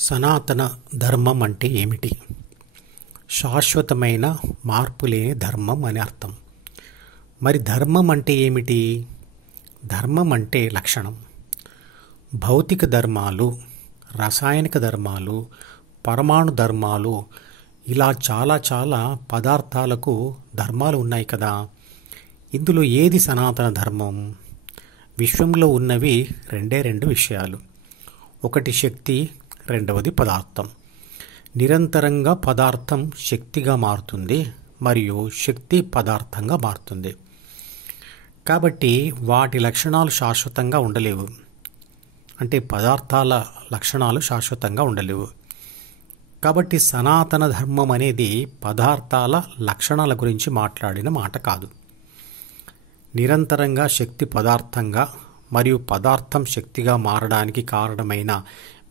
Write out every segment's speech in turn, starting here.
సనాతన ధర్మం అంటే ఏమిటి? శాశ్వతమైన మార్పు లేని ధర్మం అని అర్థం. మరి ధర్మం అంటే ఏమిటి? ధర్మం అంటే లక్షణం. భౌతిక ధర్మాలు, రసాయనిక ధర్మాలు, పరమాణు ధర్మాలు, ఇలా చాలా పదార్థాలకు ధర్మాలు ఉన్నాయి కదా. ఇందులో ఏది సనాతన ధర్మం? విశ్వంలో ఉన్నవి రెండు విషయాలు. ఒకటి శక్తి, రెండవది పదార్థం. నిరంతరంగా పదార్థం శక్తిగా మారుతుంది మరియు శక్తి పదార్థంగా మారుతుంది. కాబట్టి వాటి లక్షణాలు శాశ్వతంగా ఉండలేవు. అంటే పదార్థాల లక్షణాలు శాశ్వతంగా ఉండలేవు. కాబట్టి సనాతన ధర్మం అనేది పదార్థాల లక్షణాల గురించి మాట్లాడిన మాట కాదు. నిరంతరంగా శక్తి పదార్థంగా మరియు పదార్థం శక్తిగా మారడానికి కారణమైన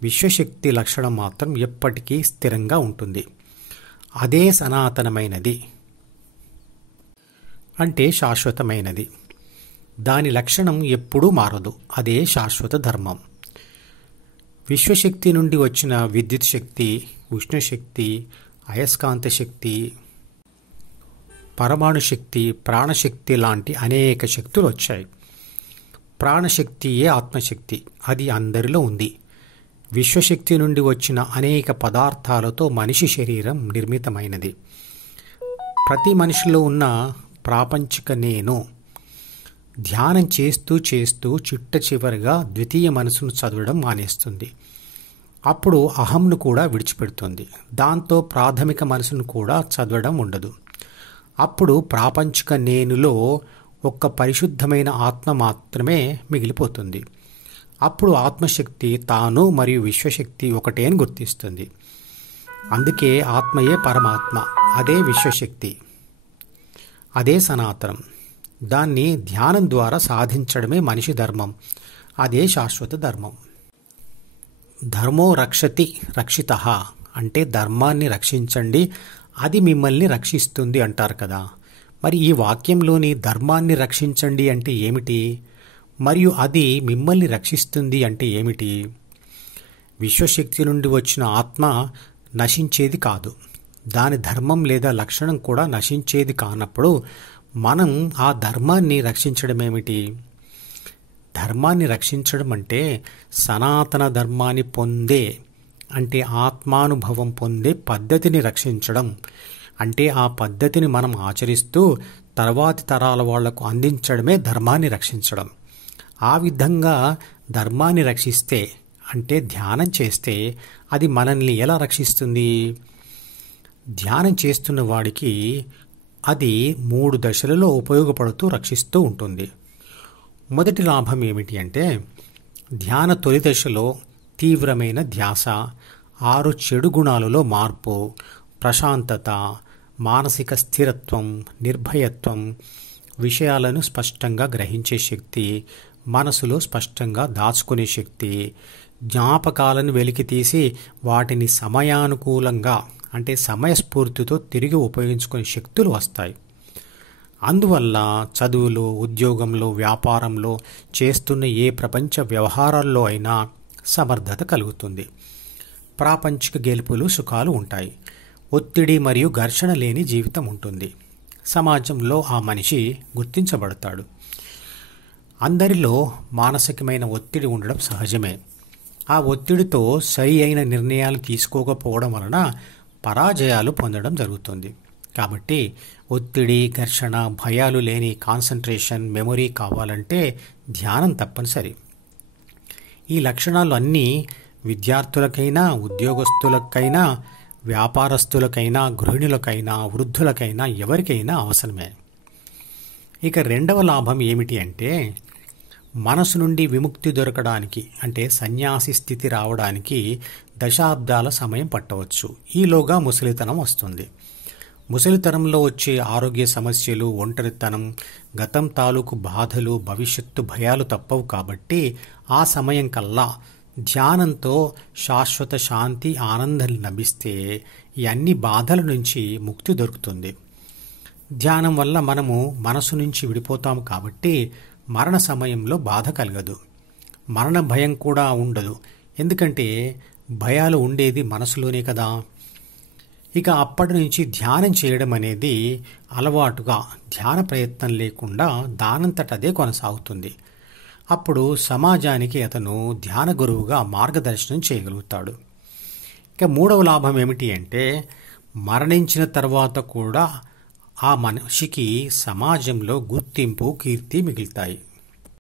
విశ్వశక్తి లక్షణం మాత్రం ఎప్పటికీ స్థిరంగా ఉంటుంది. అదే సనాతనమైనది, అంటే శాశ్వతమైనది. దాని లక్షణం ఎప్పుడూ మారదు. అదే శాశ్వత ధర్మం. విశ్వశక్తి నుండి వచ్చిన విద్యుత్ శక్తి, ఉష్ణశక్తి, అయస్కాంత శక్తి, పరమాణు శక్తి, ప్రాణశక్తి లాంటి అనేక శక్తులు వచ్చాయి. ప్రాణశక్తియే ఆత్మశక్తి. అది అందరిలో ఉంది. విశ్వశక్తి నుండి వచ్చిన అనేక పదార్థాలతో మనిషి శరీరం నిర్మితమైనది. ప్రతి మనిషిలో ఉన్న ప్రాపంచిక నేను ధ్యానం చేస్తూ చిట్ట చివరిగా ద్వితీయ మనసును చదవడం మానేస్తుంది. అప్పుడు అహంను కూడా విడిచిపెడుతుంది. దాంతో ప్రాథమిక మనసును కూడా చదవడం ఉండదు. అప్పుడు ప్రాపంచిక నేనులో ఒక్క పరిశుద్ధమైన ఆత్మ మాత్రమే మిగిలిపోతుంది. అప్పుడు ఆత్మశక్తి తాను మరియు విశ్వశక్తి ఒకటే అని గుర్తిస్తుంది. అందుకే ఆత్మయే పరమాత్మ, అదే విశ్వశక్తి, అదే సనాతనం. దాన్ని ధ్యానం ద్వారా సాధించడమే మనిషి ధర్మం. అదే శాశ్వత ధర్మం. ధర్మో రక్షతి రక్షితః అంటే ధర్మాన్ని రక్షించండి, అది మిమ్మల్ని రక్షిస్తుంది అంటారు కదా. మరి ఈ వాక్యంలోని ధర్మాన్ని రక్షించండి అంటే ఏమిటి? మరియు అది మిమ్మల్ని రక్షిస్తుంది అంటే ఏమిటి? విశ్వశక్తి నుండి వచ్చిన ఆత్మ నశించేది కాదు. దాని ధర్మం లేదా లక్షణం కూడా నశించేది కానప్పుడు మనం ఆ ధర్మాన్ని రక్షించడం ఏమిటి? ధర్మాన్ని రక్షించడం అంటే సనాతన ధర్మాన్ని పొందే, అంటే ఆత్మానుభవం పొందే పద్ధతిని రక్షించడం. అంటే ఆ పద్ధతిని మనం ఆచరిస్తూ తర్వాతి తరాల వాళ్లకు అందించడమే ధర్మాన్ని రక్షించడం. ఆ విధంగా ధర్మాన్ని రక్షిస్తే, అంటే ధ్యానం చేస్తే అది మనల్ని ఎలా రక్షిస్తుంది? ధ్యానం చేస్తున్న వాడికి అది 3 దశలలో ఉపయోగపడుతూ రక్షిస్తూ ఉంటుంది. మొదటి లాభం ఏమిటి అంటే ధ్యాన తొలి దశలో తీవ్రమైన ధ్యాస, 6 చెడు గుణాలలో మార్పు, ప్రశాంతత, మానసిక స్థిరత్వం, నిర్భయత్వం, విషయాలను స్పష్టంగా గ్రహించే శక్తి, మనసులో స్పష్టంగా దాచుకునే శక్తి, జ్ఞాపకాలను వెలికితీసి వాటిని సమయానుకూలంగా, అంటే సమయస్ఫూర్తితో తిరిగి ఉపయోగించుకునే శక్తులు వస్తాయి. అందువల్ల చదువులో, ఉద్యోగంలో, వ్యాపారంలో, చేస్తున్న ఏ ప్రపంచ వ్యవహారాల్లో అయినా సమర్థత కలుగుతుంది. ప్రాపంచిక గెలుపులు, సుఖాలు ఉంటాయి. ఒత్తిడి మరియు ఘర్షణ లేని జీవితం ఉంటుంది. సమాజంలో ఆ మనిషి గుర్తించబడతాడు. అందరిలో మానసికమైన ఒత్తిడి ఉండడం సహజమే. ఆ ఒత్తిడితో సరి అయిన నిర్ణయాలు తీసుకోకపోవడం వలన పరాజయాలు పొందడం జరుగుతుంది. కాబట్టి ఒత్తిడి, ఘర్షణ, భయాలు లేని కాన్సంట్రేషన్, మెమొరీ కావాలంటే ధ్యానం తప్పనిసరి. ఈ లక్షణాలు అన్నీ విద్యార్థులకైనా, ఉద్యోగస్తులకైనా, వ్యాపారస్తులకైనా, గృహిణులకైనా, వృద్ధులకైనా, ఎవరికైనా అవసరమే. ఇక రెండవ లాభం ఏమిటి అంటే మనసు నుండి విముక్తి దొరకడానికి, అంటే సన్యాసి స్థితి రావడానికి దశాబ్దాల సమయం పట్టవచ్చు. ఈలోగా ముసలితనం వస్తుంది. ముసలితనంలో వచ్చే ఆరోగ్య సమస్యలు, ఒంటరితనం, గతం తాలూకు బాధలు, భవిష్యత్తు భయాలు తప్పవు. కాబట్టి ఆ సమయం కల్లా ధ్యానంతో శాశ్వత శాంతి, ఆనందం లభిస్తే ఈ అన్ని బాధల నుంచి ముక్తి దొరుకుతుంది. ధ్యానం వల్ల మనము మనసు నుంచి విడిపోతాము కాబట్టి మరణ సమయంలో బాధ కలగదు. మరణ భయం కూడా ఉండదు. ఎందుకంటే భయాలు ఉండేది మనసులోనే కదా. ఇక అప్పటి నుంచి ధ్యానం చేయడం అనేది అలవాటుగా, ధ్యాన ప్రయత్నం లేకుండా దానంతటదే కొనసాగుతుంది. అప్పుడు సమాజానికి అతను ధ్యాన గురువుగా మార్గదర్శనం చేయగలుగుతాడు. ఇక మూడవ లాభం ఏమిటి అంటే, మరణించిన తర్వాత కూడా ఆ మనిషికి సమాజంలో గుర్తింపు, కీర్తి మిగులుతాయి.